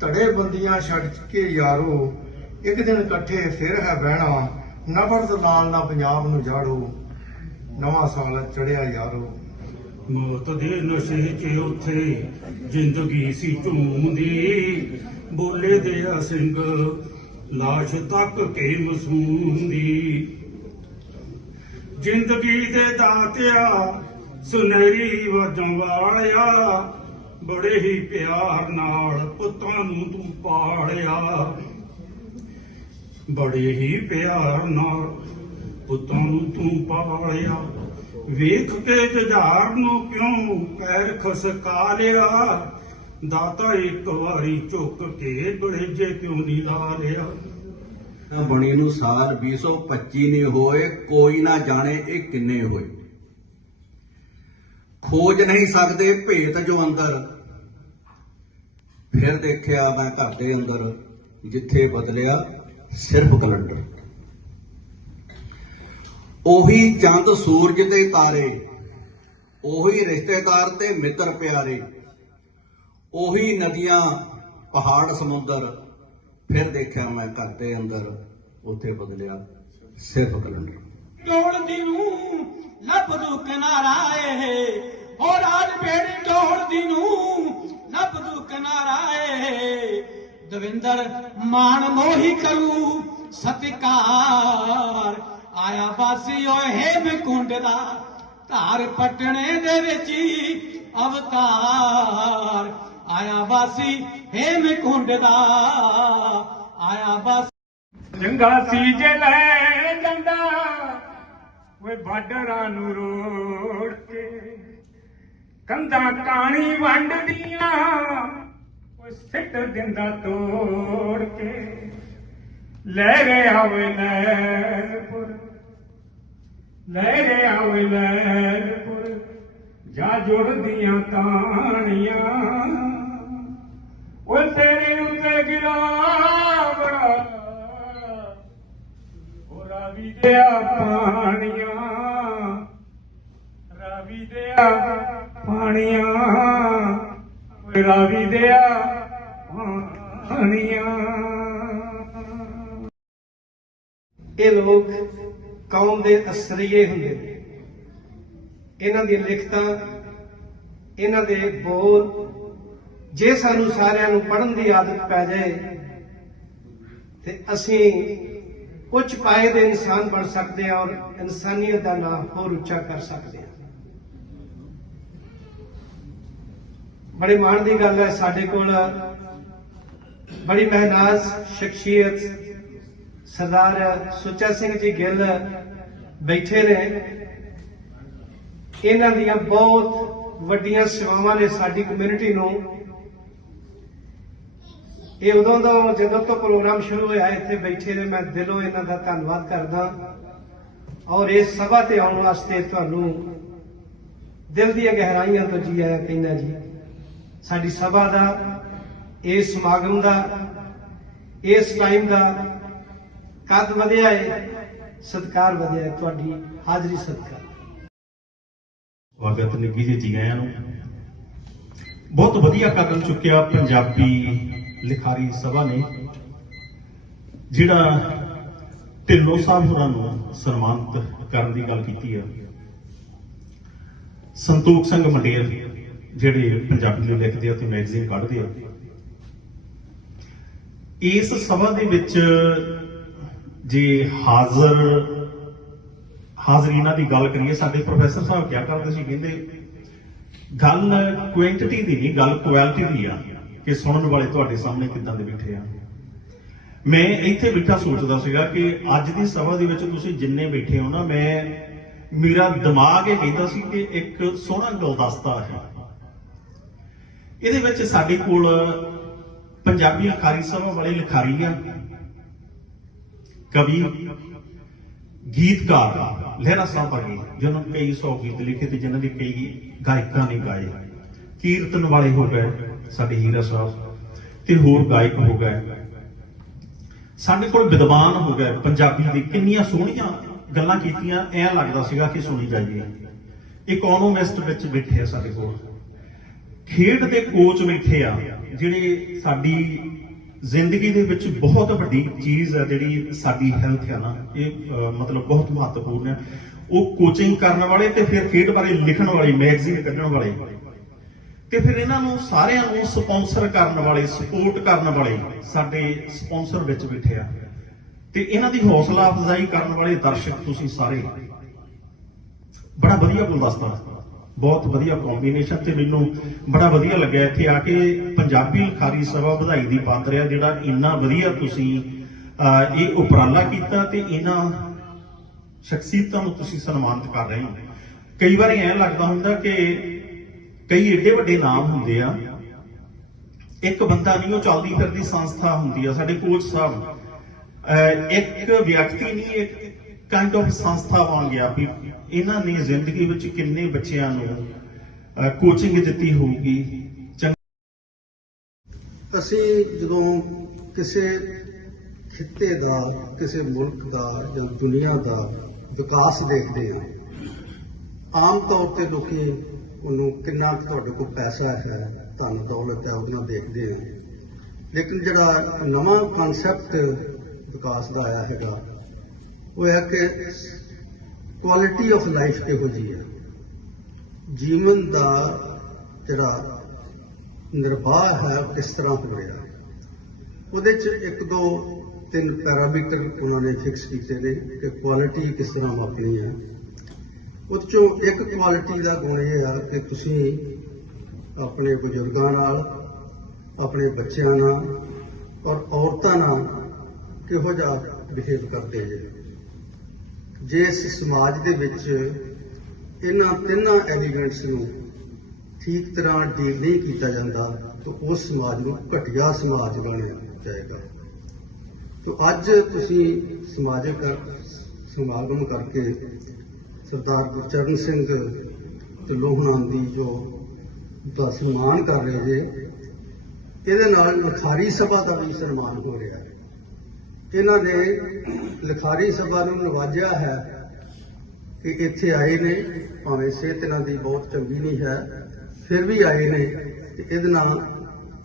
ਧੜੇ ਬੰਦੀਆਂ ਛੱਡ ਕੇ ਯਾਰੋ। ਇੱਕ ਦਿਨ ਇਕੱਠੇ ਫਿਰ ਹੈ ਬਹਿਣਾ, ਨਫ਼ਰਤ ਨਾਲ ਨਾ ਪੰਜਾਬ ਨੂੰ ਜਾੜੋ। ਨਵਾਂ ਸਾਲ ਚੜਿਆ ਯਾਰੋ। ਮੌਤ ਦੇ ਨਸ਼ੇ 'ਚ ਉੱਥੇ ਜ਼ਿੰਦਗੀ ਸੀ ਝੂਮਦੀ ਬੋਲੇ ਦੇ ਆ ਸਿੰਘ, ਲਾਸ਼ ਤੱਕ ਕੇ ਮਸੂਮ ਦੀ। ਜ਼ਿੰਦਗੀ ਦੇ ਦਾਤਿਆ, ਸੁਨਹਿਰੀ ਵਜੋਂ ਵਾਲਿਆ। ਬੜੇ ਹੀ ਪਿਆਰ ਨਾਲ ਪੁੱਤਾਂ ਨੂੰ ਤੂੰ ਪਾਲਿਆ। ਬੜੇ ਹੀ ਪਿਆਰ ਨਾਲ ਪੁੱਤਾਂ ਨੂੰ ਤੂੰ ਪਾਲਿਆ। ਵੇਖ ਕੇ ਜੁਝਾਰ ਨੂੰ ਕਿਉਂ ਪੈਰ ਖਸਕਾ ਲਿਆ ਦਾਤਾ ਇੱਕ ਵਾਰੀ ਝੁੱਕ ਕੇ ਬੜੇ ਜੇ ਕਿਉਂ ਨਹੀਂ ਲਾ ਲਿਆ ਨਾ ਬਣੀ ਨੂੰ ਸਾਲ 225 ਨੇ ਹੋਏ, ਕੋਈ ਨਾ ਜਾਣੇ ਇਹ ਕਿੰਨੇ ਹੋਏ। ਖੋਜ ਨਹੀਂ ਸਕਦੇ ਭੇਤ ਜੋ ਅੰਦਰ। ਫਿਰ ਦੇਖਿਆ ਮੈਂ ਘਰ ਦੇ ਅੰਦਰ, ਜਿੱਥੇ ਬਦਲਿਆ ਸਿਰਫ ਕੈਲੰਡਰ। ਉਹੀ ਚੰਦ ਸੂਰਜ ਤੇ ਤਾਰੇ, ਉਹੀ ਰਿਸ਼ਤੇਦਾਰ ਤੇ ਮਿੱਤਰ ਪਿਆਰੇ, ਉਹੀ ਨਦੀਆਂ, ਪਹਾੜ ਸਮੁੰਦਰ ਫਿਰ ਦੇਖਿਆ ਮੈਂ ਘਰ ਦੇ ਅੰਦਰ, ਉੱਥੇ ਬਦਲਿਆ ਸਿਰਫ ਕੈਲੰਡਰ ਤੋੜਦੀ ਨੂੰ ਲੱਭ ਕਿਨਾਰਾ ਏ ਹੋ ਰਾਜ ਬੇੜੀ ਤੋੜਦੀ ਨੂੰ ਲੱਭ ਕਿਨਾਰਾ ਏ ਦਵਿੰਦਰ ਮਾਨ ਮੋਹੀ ਕਰੂ ਸਤਿਕਾਰ, ਆਇਆ ਵਾਸੀ ਓਏ ਹੇਮ ਕੁੰਡ ਦਾ, ਧਾਰ ਪਟਣੇ ਦੇ ਵਿੱਚ ਹੀ ਅਵਤਾਰ। ਆਇਆ ਵਾਸੀ, ਹੇਮ ਕੁੰਡ ਦਾ। ਆਇਆ ਵਾਸੀ। ਚੰਗਾ ਸੀ ਜੇ ਲੈ ਜਾਂਦਾ, ਓਏ ਬਾਡਰਾਂ ਨੂੰ ਰੋੜ ਕੇ। ਕੰਧਾਂ ਕਾਣੀ ਵੰਡਦੀਆਂ, ਓਏ ਸਿੱਟ ਦਿੰਦਾ ਤੋੜ ਕੇ। ਲੈ ਗਿਆ ਓਏ ਲੈਣਪੁਰ ਲੈ ਗਿਆ ਓਏ ਲੈਣਪੁਰ ਜਾ ਜੁੜਦੀਆਂ ਤਾਣੀਆਂ। ਓਏ ਤੇਰੇ ਉੱਤੇ ਗਿਰਾ ਬੜਾ। ਰਾਵੀ ਦਿਆ ਪਾਣੀਆਂ। ਰਾਵੀ ਦਿਆ ਪਾਣੀਆਂ। ਓਏ ਰਾਵੀ ਦਿਆ ਪਾਣੀਆਂ। ਇਹ ਲੋਕ ਕੌਮ ਦੇ ਅਸਰੀਏ ਹੁੰਦੇ ਨੇ। ਇਹਨਾਂ ਦੀਆਂ ਲਿਖਤਾਂ, ਇਹਨਾਂ ਦੇ ਬੋਲ ਜੇ ਸਾਨੂੰ ਸਾਰਿਆਂ ਨੂੰ ਪੜ੍ਹਨ ਦੀ ਆਦਤ ਪੈ ਜਾਏ, ਤੇ ਅਸੀਂ ਉੱਚ ਪਾਏ ਦੇ ਇਨਸਾਨ ਬਣ ਸਕਦੇ ਹਾਂ ਔਰ ਇਨਸਾਨੀਅਤ ਦਾ ਨਾਮ ਹੋਰ ਉੱਚਾ ਕਰ ਸਕਦੇ ਹਾਂ। ਬੜੇ ਮਾਣ ਦੀ ਗੱਲ ਹੈ ਸਾਡੇ ਕੋਲ ਬੜੀ ਮਹਿਨਾਜ਼, ਸ਼ਖਸੀਅਤ ਸਰਦਾਰ ਸੁੱਚਾ ਸਿੰਘ ਜੀ ਗਿੱਲ ਬੈਠੇ ਨੇ। ਇਹਨਾਂ ਦੀਆਂ ਬਹੁਤ ਵੱਡੀਆਂ ਸੇਵਾਵਾਂ ਨੇ ਸਾਡੀ ਕਮਿਊਨਿਟੀ ਨੂੰ। ਇਹ ਉਦੋਂ ਦਾ ਜਦੋਂ ਤੋਂ ਪ੍ਰੋਗਰਾਮ ਸ਼ੁਰੂ ਹੋਇਆ, ਇੱਥੇ ਬੈਠੇ ਨੇ, ਮੈਂ ਦਿਲੋਂ ਇਹਨਾਂ ਦਾ ਧੰਨਵਾਦ ਕਰਦਾ। ਔਰ ਇਸ ਸਭਾ ਤੇ ਆਉਣ ਵਾਸਤੇ ਤੁਹਾਨੂੰ ਦਿਲ ਦੀਆਂ ਗਹਿਰਾਈਆਂ ਤੋਂ ਜੀ ਆਇਆਂ ਕਹਿੰਦਾ ਜੀ, ਸਾਡੀ ਸਭਾ ਦਾ ਇਸ ਸਮਾਗਮ ਦਾ, ਇਸ ਟਾਈਮ ਦਾ ਕੱਦ ਵਧਿਆ ਹੈ ਸਤਕਾਰ ਵਧਿਆ ਹੈ ਤੁਹਾਡੀ ਹਾਜ਼ਰੀ ਸਦਕਾ ਸਵਾਗਤ ਨਿੱਗੀ ਜੀ ਜੀ ਆਇਆਂ ਨੂੰ। ਬਹੁਤ ਵਧੀਆ ਕਦਮ ਚੁੱਕਿਆ ਪੰਜਾਬੀ ਲਿਖਾਰੀ ਸਭਾ ਨੇ, ਜਿਹੜਾ ਢਿੱਲੋਂ ਸਾਹਿਬ ਹੋਰਾਂ ਨੂੰ ਸਨਮਾਨਿਤ ਕਰਨ ਦੀ ਗੱਲ ਕੀਤੀ ਆ, ਸੰਤੋਖ ਸਿੰਘ ਮੰਡੇਰ, ਜਿਹੜੇ ਪੰਜਾਬੀ ਨੂੰ ਲਿਖਦੇ ਆ ਤੇ ਮੈਗਜ਼ੀਨ ਕੱਢਦੇ ਆ, ਇਸ ਸਭਾ ਦੇ ਵਿੱਚ ਜੇ ਹਾਜ਼ਰ ਹਾਜ਼ਰੀਨਾਂ ਦੀ ਗੱਲ ਕਰੀਏ, ਸਾਡੇ ਪ੍ਰੋਫੈਸਰ ਸਾਹਿਬ ਕਿਹਾ ਕਰਦੇ ਸੀ, ਕਹਿੰਦੇ, ਗੱਲ ਕੁਆਂਟੀਟੀ ਦੀ ਨਹੀਂ, ਗੱਲ ਕੁਆਲਿਟੀ ਦੀ ਆ। ਕਿ ਸੁਣਨ ਵਾਲੇ ਤੁਹਾਡੇ ਸਾਹਮਣੇ ਕਿੱਦਾਂ ਦੇ ਬੈਠੇ ਆ। ਮੈਂ ਇੱਥੇ ਬੈਠਾ ਸੋਚਦਾ ਸੀਗਾ ਕਿ ਅੱਜ ਦੀ ਸਭਾ ਦੇ ਵਿੱਚ ਤੁਸੀਂ ਜਿੰਨੇ ਬੈਠੇ ਹੋ ਨਾ, ਮੈਂ ਮੇਰਾ ਦਿਮਾਗ ਇਹ ਕਹਿੰਦਾ ਸੀ ਕਿ ਇੱਕ ਸੋਹਣਾ ਗੁਲਦਸਤਾ ਹੈ। ਇਹਦੇ ਵਿੱਚ ਸਾਡੇ ਕੋਲ ਪੰਜਾਬੀ ਲਿਖਾਰੀ ਸਭਾ ਵਾਲੇ ਲਿਖਾਰੀ ਆ, ਕਵੀ, ਗੀਤਕਾਰ, ਲਹਿਰਾ ਸਾਹਿਬ ਵਰਗੇ ਜਿਨ੍ਹਾਂ ਨੇ ਕਈ ਸੌ ਗੀਤ ਲਿਖੇ ਤੇ ਜਿਨ੍ਹਾਂ ਦੇ ਕਈ ਗਾਇਕਾਂ ਨੇ ਗਾਏ। ਕੀਰਤਨ ਵਾਲੇ ਹੋ ਗਏ ਸਾਡੇ ਹੀਰਾ ਸਾਹਿਬ ਤੇ ਹੋਰ ਗਾਇਕ ਹੋ ਗਏ। ਸਾਡੇ ਕੋਲ ਵਿਦਵਾਨ ਹੋ ਗਏ, ਪੰਜਾਬੀ ਦੇ ਕਿੰਨੀਆਂ ਸੋਹਣੀਆਂ ਗੱਲਾਂ ਕੀਤੀਆਂ, ਐਂ ਲੱਗਦਾ ਸੀਗਾ ਕਿ ਸੁਣੀ ਜਾਈਏ। ਇਕਨੋਮਿਸਟ ਵਿੱਚ ਬੈਠੇ ਆ ਸਾਡੇ ਕੋਲ। ਖੇਡ ਦੇ ਕੋਚ ਬੈਠੇ ਆ, ਜਿਹੜੇ ਸਾਡੀ ਜ਼ਿੰਦਗੀ ਦੇ ਵਿੱਚ ਬਹੁਤ ਵੱਡੀ ਚੀਜ਼ ਹੈ ਜਿਹੜੀ ਸਾਡੀ ਹੈਲਥ ਹੈ ਨਾ, ਇਹ ਮਤਲਬ ਬਹੁਤ ਮਹੱਤਵਪੂਰਨ ਹੈ ਉਹ ਕੋਚਿੰਗ ਕਰਨ ਵਾਲੇ ਤੇ ਫਿਰ ਖੇਡ ਬਾਰੇ ਲਿਖਣ ਵਾਲੇ ਮੈਗਜ਼ੀਨ ਕੱਢਣ ਵਾਲੇ। ਤੇ ਫਿਰ ਇਹਨਾਂ ਨੂੰ ਸਾਰਿਆਂ ਨੂੰ ਸਪਾਂਸਰ ਕਰਨ ਵਾਲੇ ਸਪੋਰਟ ਕਰਨ ਵਾਲੇ ਸਾਡੇ ਸਪਾਂਸਰ ਵਿੱਚ ਬੈਠੇ ਆ। ਤੇ ਇਹਨਾਂ ਦੀ ਹੌਸਲਾ ਅਫਜ਼ਾਈ ਕਰਨ ਵਾਲੇ ਦਰਸ਼ਕ ਤੁਸੀਂ ਸਾਰੇ। ਬੜਾ ਵਧੀਆ ਗੁਲਦਸਤਾ ਬਹੁਤ ਵਧੀਆ ਕੰਬੀਨੇਸ਼ਨ ਤੇ ਮੈਨੂੰ ਬੜਾ ਵਧੀਆ ਲੱਗਿਆ ਇੱਥੇ ਆ ਕੇ ਪੰਜਾਬੀ ਲਿਖਾਰੀ ਸਭਾ ਵਧਾਈ ਦੀ ਪਾਤਰ ਆ ਜਿਹੜਾ ਇੰਨਾ ਵਧੀਆ ਤੁਸੀਂ ਅਹ, ਇਹ ਉਪਰਾਲਾ ਕੀਤਾ ਤੇ ਇਹਨਾਂ ਸ਼ਖਸੀਅਤਾਂ ਨੂੰ ਤੁਸੀਂ ਸਨਮਾਨਿਤ ਕਰ ਰਹੇ ਹੋ। ਕਈ ਵਾਰੀ ਐਂ ਲੱਗਦਾ ਹੁੰਦਾ ਕਿ ਕਈ ਏਡੇ ਵੱਡੇ ਨਾਮ ਹੁੰਦੇ ਆ। ਇੱਕ ਬੰਦਾ ਨਹੀਂ, ਉਹ ਚੱਲਦੀ ਫਿਰਦੀ ਸੰਸਥਾ ਹੁੰਦੀ ਆ, ਸਾਡੇ ਕੋਚ ਸਾਹਿਬ। ਇੱਕ ਵਿਅਕਤੀ ਨਹੀਂ, ਇੱਕ ਕਾਈਂਡ ਆਫ ਸੰਸਥਾ ਬਣ ਗਿਆ ਵੀ ਇਹਨਾਂ ਨੇ ਜ਼ਿੰਦਗੀ ਵਿੱਚ ਕਿੰਨੇ ਬੱਚਿਆਂ ਨੂੰ ਕੋਚਿੰਗ ਦਿੱਤੀ ਹੋਊਗੀ। ਚੰਗ- ਅਸੀਂ ਜਦੋਂ ਕਿਸੇ ਖਿੱਤੇ ਦਾ, ਕਿਸੇ ਮੁਲਕ ਦਾ ਜਾਂ ਦੁਨੀਆ ਦਾ ਵਿਕਾਸ ਦੇਖਦੇ ਹਾਂ, ਆਮ ਤੌਰ ਤੇ ਲੋਕੀ ਉਹਨੂੰ ਕਿੰਨਾ ਕੁ ਤੁਹਾਡੇ ਕੋਲ ਪੈਸਾ ਹੈ, ਧਨ ਦੌਲਤ ਹੈ ਉਹਨੂੰ ਦੇਖਦੇ ਹਾਂ। ਲੇਕਿਨ ਜਿਹੜਾ ਨਵਾਂ ਕਨਸੈਪਟ ਵਿਕਾਸ ਦਾ ਆਇਆ ਹੈਗਾ, ਉਹ ਹੈ ਕਿ ਕੁਆਲਿਟੀ ਆਫ ਲਾਈਫ ਕਿਹੋ ਜੀ ਹੈ? ਜੀਵਨ ਦਾ ਜਿਹੜਾ ਨਿਰਵਾਹ ਹੈ, ਉਹ ਕਿਸ ਤਰ੍ਹਾਂ ਹੋ ਰਿਹਾ? ਉਹਦੇ ਚ ਇੱਕ ਦੋ ਤਿੰਨ ਪੈਰਾਮੀਟਰ ਉਹਨਾਂ ਨੇ ਫਿਕਸ ਕੀਤੇ ਨੇ ਕਿ ਕੁਆਲਿਟੀ ਕਿਸ ਤਰ੍ਹਾਂ ਮਾਪਣੀ ਹੈ। ਉਹ ਚੋਂ ਇੱਕ ਕੁਆਲਿਟੀ ਦਾ ਗੁਣ ਇਹ ਆ ਕਿ ਤੁਸੀਂ ਆਪਣੇ ਬਜ਼ੁਰਗਾਂ ਨਾਲ, ਆਪਣੇ ਬੱਚਿਆਂ ਨਾਲ ਔਰ ਔਰਤਾਂ ਨਾਲ ਕਿਹੋ ਜਿਹਾ ਬਿਹੇਵ ਕਰਦੇ ਜੇ। ਜੇ ਇਸ ਸਮਾਜ ਦੇ ਵਿੱਚ ਇਹਨਾਂ ਤਿੰਨਾਂ ਐਲੀਮੈਂਟਸ ਨੂੰ ਠੀਕ ਤਰ੍ਹਾਂ ਡੀਲ ਨਹੀਂ ਕੀਤਾ ਜਾਂਦਾ, ਤਾਂ ਉਸ ਸਮਾਜ ਨੂੰ ਘਟੀਆ ਸਮਾਜ ਬਣਿਆ ਜਾਏਗਾ। ਤਾਂ ਅੱਜ ਤੁਸੀਂ ਸਮਾਜਿਕ, ਸਮਾਗਮ ਕਰਕੇ ਸਰਦਾਰ ਗੁਰਚਰਨ ਸਿੰਘ ਢਿੱਲੋਂ ਹੁਣਾਂ ਦੀ ਜੋ ਦਾ ਸਨਮਾਨ ਕਰ ਰਹੇ ਜੇ ਇਹਦੇ ਨਾਲ ਲਿਖਾਰੀ ਸਭਾ ਦਾ ਵੀ ਸਨਮਾਨ ਹੋ ਰਿਹਾ ਹੈ। ਇਹਨਾਂ ਨੇ ਲਿਖਾਰੀ ਸਭਾ ਨੂੰ ਨਵਾਜਿਆ ਹੈ ਕਿ ਇੱਥੇ ਆਏ ਨੇ, ਭਾਵੇਂ ਸਿਹਤ ਇਹਨਾਂ ਦੀ ਬਹੁਤ ਚੰਗੀ ਨਹੀਂ ਹੈ, ਫਿਰ ਵੀ ਆਏ ਨੇ ਤੇ ਇਹਦੇ ਨਾਲ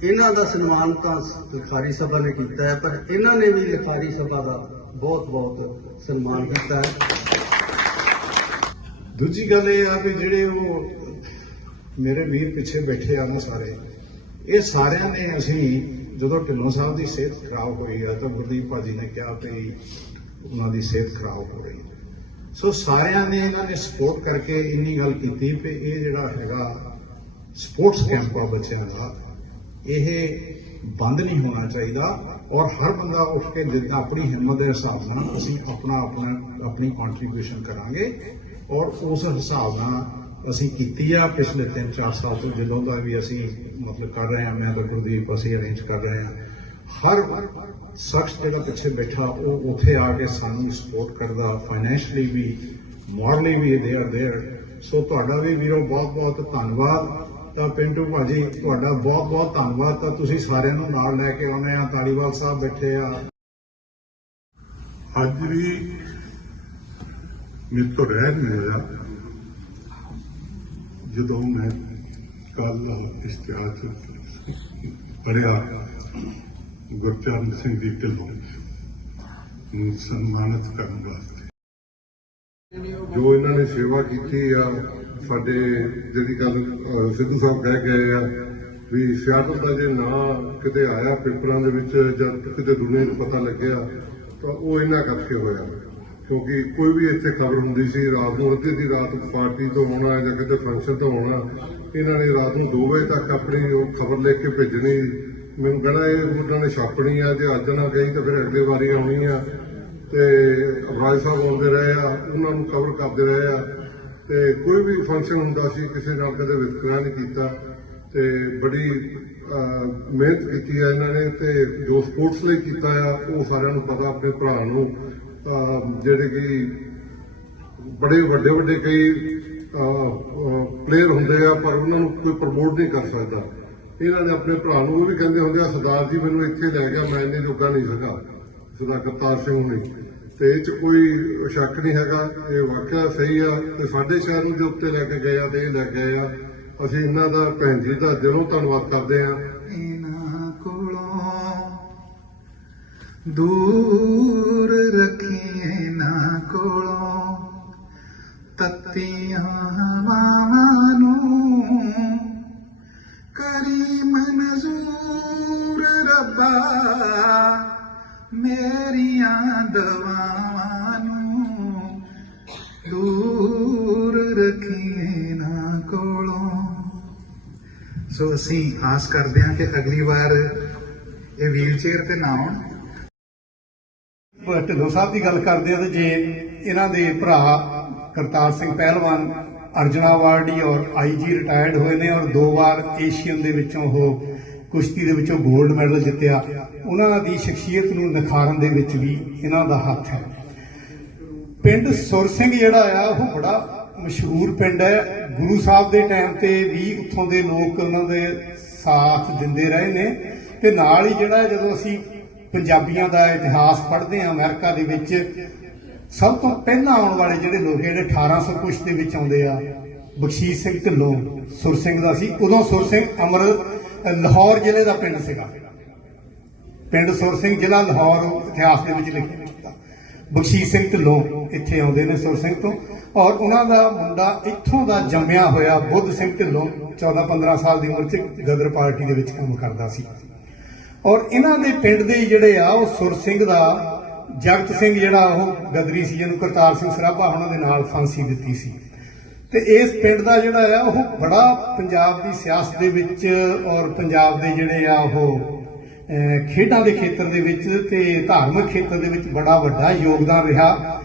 ਇਹਨਾਂ ਦਾ ਸਨਮਾਨ ਤਾਂ ਲਿਖਾਰੀ ਸਭਾ ਨੇ ਕੀਤਾ ਹੈ, ਪਰ ਇਹਨਾਂ ਨੇ ਵੀ ਲਿਖਾਰੀ ਸਭਾ ਦਾ ਬਹੁਤ ਬਹੁਤ ਸਨਮਾਨ ਕੀਤਾ ਹੈ। ਦੂਜੀ ਗੱਲ ਇਹ ਆ ਵੀ ਜਿਹੜੇ ਉਹ ਮੇਰੇ ਵੀਰ ਪਿੱਛੇ ਬੈਠੇ ਆ ਨਾ ਸਾਰੇ, ਇਹ ਸਾਰਿਆਂ ਨੇ ਅਸੀਂ ਜਦੋਂ ਢਿੱਲੋਂ ਸਾਹਿਬ ਦੀ ਸਿਹਤ ਖਰਾਬ ਹੋਈ ਆ ਤਾਂ ਗੁਰਦੀਪ ਭਾਜੀ ਨੇ ਕਿਹਾ ਵੀ ਉਹਨਾਂ ਦੀ ਸਿਹਤ ਖਰਾਬ ਹੋ ਰਹੀ ਸੋ ਸਾਰਿਆਂ ਨੇ ਇਹਨਾਂ ਨੇ ਸਪੋਰਟ ਕਰਕੇ ਇੰਨੀ ਗੱਲ ਕੀਤੀ ਵੀ ਇਹ ਜਿਹੜਾ ਹੈਗਾ ਸਪੋਰਟਸ ਕੈਂਪ ਆ ਬੱਚਿਆਂ ਦਾ, ਇਹ ਬੰਦ ਨਹੀਂ ਹੋਣਾ ਚਾਹੀਦਾ ਔਰ ਹਰ ਬੰਦਾ ਉੱਠ ਕੇ ਜਿੱਦਾਂ ਆਪਣੀ ਹਿੰਮਤ ਦੇ ਹਿਸਾਬ ਨਾਲ ਅਸੀਂ ਆਪਣਾ ਆਪਣਾ ਆਪਣੀ ਕੰਟਰੀਬਿਊਸ਼ਨ ਕਰਾਂਗੇ। ਔਰ ਉਸ ਹਿਸਾਬ ਨਾਲ ਅਸੀਂ ਕੀਤੀ ਆ ਪਿਛਲੇ 3-4 ਸਾਲ ਤੋਂ ਜਦੋਂ ਦਾ ਵੀ ਅਸੀਂ ਮਤਲਬ ਕਰ ਰਹੇ ਹਾਂ ਮੈਂ ਤਾਂ ਗੁਰਦੀਪ ਅਸੀਂ ਅਰੇਂਜ ਕਰ ਰਹੇ ਹਾਂ ਹਰ ਸ਼ਖਸ ਜਿਹੜਾ ਪਿੱਛੇ ਬੈਠਾ ਉਹ ਉੱਥੇ ਆ ਕੇ ਸਾਨੂੰ ਸਪੋਰਟ ਕਰਦਾ financially we morally we they are there so ਤੁਹਾਡਾ ਵੀ ਵੀਰੋ ਬਹੁਤ ਬਹੁਤ ਧੰਨਵਾਦ ਤਾਂ ਪਿੰਟੂ ਭਾਜੀ ਤੁਹਾਡਾ ਬਹੁਤ ਬਹੁਤ ਧੰਨਵਾਦ ਤਾਂ ਤੁਸੀਂ ਸਾਰਿਆਂ ਨੂੰ ਨਾਲ ਲੈ ਕੇ ਆਉਨੇ ਆ ਤਾਲੀਵਾਲ ਸਾਹਿਬ ਬੈਠੇ ਆ ਅੱਜ ਵੀ ਮੇਰੇ ਤੋਂ ਰਹਿ ਨਹੀਂ ਹੋਇਆ। ਜਦੋਂ ਮੈਂ ਕੱਲ ਇਸ਼ਤਿਹਾਰ ਚ ਪੜਿਆ ਗੁਰਚਰਨ ਸਿੰਘ ਦੀ ਢਿੱਲੋਂ ਨੂੰ ਸਨਮਾਨਿਤ ਕਰਨ ਵਾਸਤੇ। ਜੋ ਇਹਨਾਂ ਨੇ ਸੇਵਾ ਕੀਤੀ ਆ, ਸਾਡੇ ਜਿਹੜੀ ਗੱਲ ਸਿੱਧੂ ਸਾਹਿਬ ਕਹਿ ਗਏ ਆ ਵੀ ਸਿਆਟਲ ਦਾ ਜੇ ਨਾਂ ਕਿਤੇ ਆਇਆ ਪੇਪਰਾਂ ਦੇ ਵਿੱਚ ਜਦ ਕਿਤੇ ਦੁਨੀਆ ਨੂੰ ਪਤਾ ਲੱਗਿਆ, ਤਾਂ ਉਹ ਇਹਨਾਂ ਕਰਕੇ ਹੋਇਆ। ਕਿਉਂਕਿ ਕੋਈ ਵੀ ਇੱਥੇ ਖਬਰ ਹੁੰਦੀ ਸੀ, ਰਾਤ ਨੂੰ ਅੱਧੀ ਦੀ ਰਾਤ ਪਾਰਟੀ ਤੋਂ ਆਉਣਾ ਜਾਂ ਕਿਤੇ ਫੰਕਸ਼ਨ ਤੋਂ ਆਉਣਾ ਇਹਨਾਂ ਨੇ ਰਾਤ ਨੂੰ 2 ਵਜੇ ਤੱਕ ਆਪਣੀ ਉਹ ਖਬਰ ਲਿਖ ਕੇ ਭੇਜਣੀ। ਮੈਨੂੰ ਕਹਿਣਾ ਇਹ ਉਹਨਾਂ ਨੇ ਛਾਪਣੀ ਆ ਜੇ ਅੱਜ ਨਾ ਗਈ ਤਾਂ ਫਿਰ ਅਗਲੇ ਵਾਰੀ ਆਉਣੀ ਆ। ਤੇ ਅਬਰਾਜ ਸਾਹਿਬ ਆਉਂਦੇ ਰਹੇ ਆ, ਉਹਨਾਂ ਨੂੰ ਕਵਰ ਕਰਦੇ ਰਹੇ ਆ। ਤੇ ਕੋਈ ਵੀ ਫੰਕਸ਼ਨ ਹੁੰਦਾ ਸੀ, ਕਿਸੇ ਨਾਲ ਕਦੇ ਵਿਤਕਰਾ ਨਹੀਂ ਕੀਤਾ। ਤੇ ਬੜੀ ਮਿਹਨਤ ਕੀਤੀ ਆ ਇਹਨਾਂ ਨੇ ਤੇ ਜੋ ਸਪੋਰਟਸ ਲਈ ਕੀਤਾ ਆ, ਉਹ ਸਾਰਿਆਂ ਨੂੰ ਪਤਾ, ਆਪਣੇ ਭਰਾ ਨੂੰ। ਜਿਹੜੇ ਕਿ ਬੜੇ ਵੱਡੇ ਵੱਡੇ ਕਈ ਪਲੇਅਰ ਹੁੰਦੇ ਆ, ਪਰ ਉਹਨਾਂ ਨੂੰ ਕੋਈ ਪ੍ਰਮੋਟ ਨਹੀਂ ਕਰ ਸਕਦਾ। ਇਹਨਾਂ ਨੇ ਆਪਣੇ ਭਰਾ ਨੂੰ ਉਹ ਵੀ ਕਹਿੰਦੇ ਹੁੰਦੇ ਆ, ਸਰਦਾਰ ਜੀ, ਮੈਨੂੰ ਇੱਥੇ ਲੈ ਗਿਆ, ਮੈਂ ਇੰਨੇ ਜੋਗਾ ਨਹੀਂ ਸਕਾ ਸਰਦਾਰ ਕਰਤਾਰ ਸਿੰਘ ਨੇ ਤੇ ਇਹ ਚ ਕੋਈ ਸ਼ੱਕ ਨਹੀਂ ਹੈਗਾ, ਇਹ ਵਾਕਿਆ ਸਹੀ ਆ। ਤੇ ਸਾਡੇ ਸ਼ਹਿਰ ਨੂੰ ਦੇ ਉੱਤੇ ਲੈ ਕੇ ਗਏ ਆ, ਤੇ ਇਹ ਲੈ ਕੇ ਆਏ ਆ। ਅਸੀਂ ਇਹਨਾਂ ਦਾ ਭੈਣ ਜੀ ਦਾ ਦਿਲੋਂ ਧੰਨਵਾਦ ਕਰਦੇ ਆ। ਇਹਨਾਂ ਕੋਲੋਂ ਦੂਰ ਰੱਖੀਏ ਕੋਲੋਂ ਤੱਤੀਆਂ ਹਵਾਵਾਂ ਨੂੰ ਕਰੀ ਮਨਜ਼ੂਰ ਰੱਬਾ, ਮੇਰੀਆਂ ਦਵਾਵਾਂ ਨੂੰ ਦੂਰ ਰੱਖੀਏ ਨਾ ਕੋਲੋਂ। ਸੋ ਅਸੀਂ ਆਸ ਕਰਦੇ ਹਾਂ ਕਿ ਅਗਲੀ ਵਾਰ ਇਹ ਵੀਲ ਚੇਅਰ ਤੇ ਨਾ ਆਉਣ। ਢਿੱਲੋਂ ਸਾਹਿਬ ਦੀ ਗੱਲ ਕਰਦੇ ਆ ਤੇ ਜੇ ਇਹਨਾਂ ਦੇ ਭਰਾ ਕਰਤਾਰ ਸਿੰਘ ਪਹਿਲਵਾਨ ਅਰਜੁਨਾ ਅਵਾਰਡੀ ਔਰ ਆਈਜੀ ਰਿਟਾਇਰਡ ਹੋਏ ਨੇ ਔਰ ਦੋ ਵਾਰ ਏਸ਼ੀਅਨ ਦੇ ਵਿੱਚੋਂ ਉਹ ਕੁਸ਼ਤੀ ਦੇ ਵਿੱਚੋਂ 골ਡ ਮੈਡਲ ਜਿੱਤਿਆ, ਉਹਨਾਂ ਦੀ ਸ਼ਖਸੀਅਤ ਨੂੰ ਨਿਖਾਰਨ ਦੇ ਵਿੱਚ ਵੀ ਇਹਨਾਂ ਦਾ ਹੱਥ ਹੈ। ਪਿੰਡ ਸੁਰ ਸਿੰਘ ਜਿਹੜਾ ਆ, ਉਹ ਬੜਾ ਮਸ਼ਹੂਰ ਪਿੰਡ ਹੈ। ਗੁਰੂ ਸਾਹਿਬ ਦੇ ਟਾਈਮ ਤੇ ਵੀ ਉੱਥੋਂ ਦੇ ਲੋਕ ਉਹਨਾਂ ਦੇ ਸਾਥ ਦਿੰਦੇ ਰਹੇ ਨੇ ਤੇ ਨਾਲ ਹੀ ਜਿਹੜਾ ਜਦੋਂ ਅਸੀਂ ਪੰਜਾਬੀਆਂ ਦਾ ਇਤਿਹਾਸ ਪੜ੍ਹਦੇ ਹਾਂ, ਅਮਰੀਕਾ ਦੇ ਵਿੱਚ। ਸਭ ਤੋਂ ਪਹਿਲਾਂ ਆਉਣ ਵਾਲੇ ਜਿਹੜੇ ਲੋਕ ਜਿਹੜੇ 1800 ਕੁਛ ਦੇ ਵਿੱਚ ਆਉਂਦੇ ਆ ਬਖਸ਼ੀਸ਼ ਸਿੰਘ ਢਿੱਲੋਂ, ਸੁਰ ਸਿੰਘ ਦਾ ਸੀ। ਉਦੋਂ ਸੁਰ ਸਿੰਘ ਅਮਰ ਲਾਹੌਰ ਜ਼ਿਲ੍ਹੇ ਦਾ ਪਿੰਡ ਸੀਗਾ। ਪਿੰਡ ਸੁਰ ਸਿੰਘ ਜ਼ਿਲ੍ਹਾ ਲਾਹੌਰ ਇਤਿਹਾਸ ਦੇ ਵਿੱਚ ਲਿਖਿਆ ਜਾਂਦਾ। ਬਖਸ਼ੀਸ਼ ਸਿੰਘ ਢਿੱਲੋਂ ਇੱਥੇ ਆਉਂਦੇ ਨੇ ਸੁਰ ਸਿੰਘ ਤੋਂ। ਔਰ ਉਹਨਾਂ ਦਾ ਮੁੰਡਾ ਇੱਥੋਂ ਦਾ ਜੰਮਿਆ ਹੋਇਆ ਬੁੱਧ ਸਿੰਘ ਢਿੱਲੋਂ 14-15 ਸਾਲ ਦੀ ਉਮਰ 'ਚ ਗਦਰ ਪਾਰਟੀ ਦੇ ਵਿੱਚ ਕੰਮ ਕਰਦਾ ਸੀ। ਔਰ ਇਹਨਾਂ ਦੇ ਪਿੰਡ ਦੇ ਜਿਹੜੇ ਆ, ਉਹ ਸੁਰ ਸਿੰਘ ਦਾ, ਜਗਤ ਸਿੰਘ ਜਿਹੜਾ, ਉਹ ਗਦਰੀ ਸੀ, ਜਿਹਨੂੰ ਕਰਤਾਰ ਸਿੰਘ ਸਰਾਭਾ ਉਹਨਾਂ ਦੇ ਨਾਲ ਫਾਂਸੀ ਦਿੱਤੀ ਸੀ। ਤੇ ਇਸ ਪਿੰਡ ਦਾ ਜਿਹੜਾ ਆ, ਉਹ ਬੜਾ ਪੰਜਾਬ ਦੀ ਸਿਆਸਤ ਦੇ ਵਿੱਚ ਔਰ ਪੰਜਾਬ ਦੇ ਜਿਹੜੇ ਆ, ਉਹ ਖੇਡਾਂ ਦੇ ਖੇਤਰ ਦੇ ਵਿੱਚ ਤੇ ਧਾਰਮਿਕ ਖੇਤਰ ਦੇ ਵਿੱਚ ਬੜਾ ਵੱਡਾ ਯੋਗਦਾਨ ਰਿਹਾ।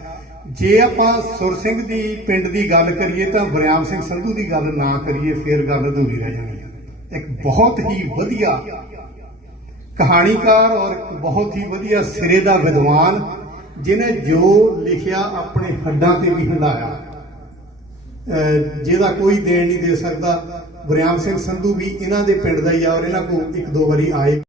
ਜੇ ਆਪਾਂ ਸੁਰ ਸਿੰਘ ਦੀ ਪਿੰਡ ਦੀ ਗੱਲ ਕਰੀਏ ਤਾਂ ਵਰਿਆਮ ਸਿੰਘ ਸੰਧੂ ਦੀ ਗੱਲ ਨਾ ਕਰੀਏ, ਫਿਰ ਗੱਲ ਅਧੂਰੀ ਰਹਿ ਜਾਣੀ ਹੈ ਇੱਕ ਬਹੁਤ ਹੀ ਵਧੀਆ ਕਹਾਣੀਕਾਰ ਔਰ ਇੱਕ ਬਹੁਤ ਹੀ ਵਧੀਆ ਸਿਰੇ ਦਾ ਵਿਦਵਾਨ ਜਿਨੇ ਜੋ ਲਿਖਿਆ ਆਪਣੇ ਹੱਡਾਂ ਤੇ ਵੀ ਹੰਡਾਇਆ। ਅਹ ਜਿਹਦਾ ਕੋਈ ਦੇਣ ਨਹੀਂ ਦੇ ਸਕਦਾ। ਗੁਰਿਆਮ ਸਿੰਘ ਸੰਧੂ ਵੀ ਇਹਨਾਂ ਦੇ ਪਿੰਡ ਦਾ ਹੀ ਆ ਔਰ ਇਹਨਾਂ ਕੋਲ ਇੱਕ ਦੋ ਵਾਰੀ ਆਏ।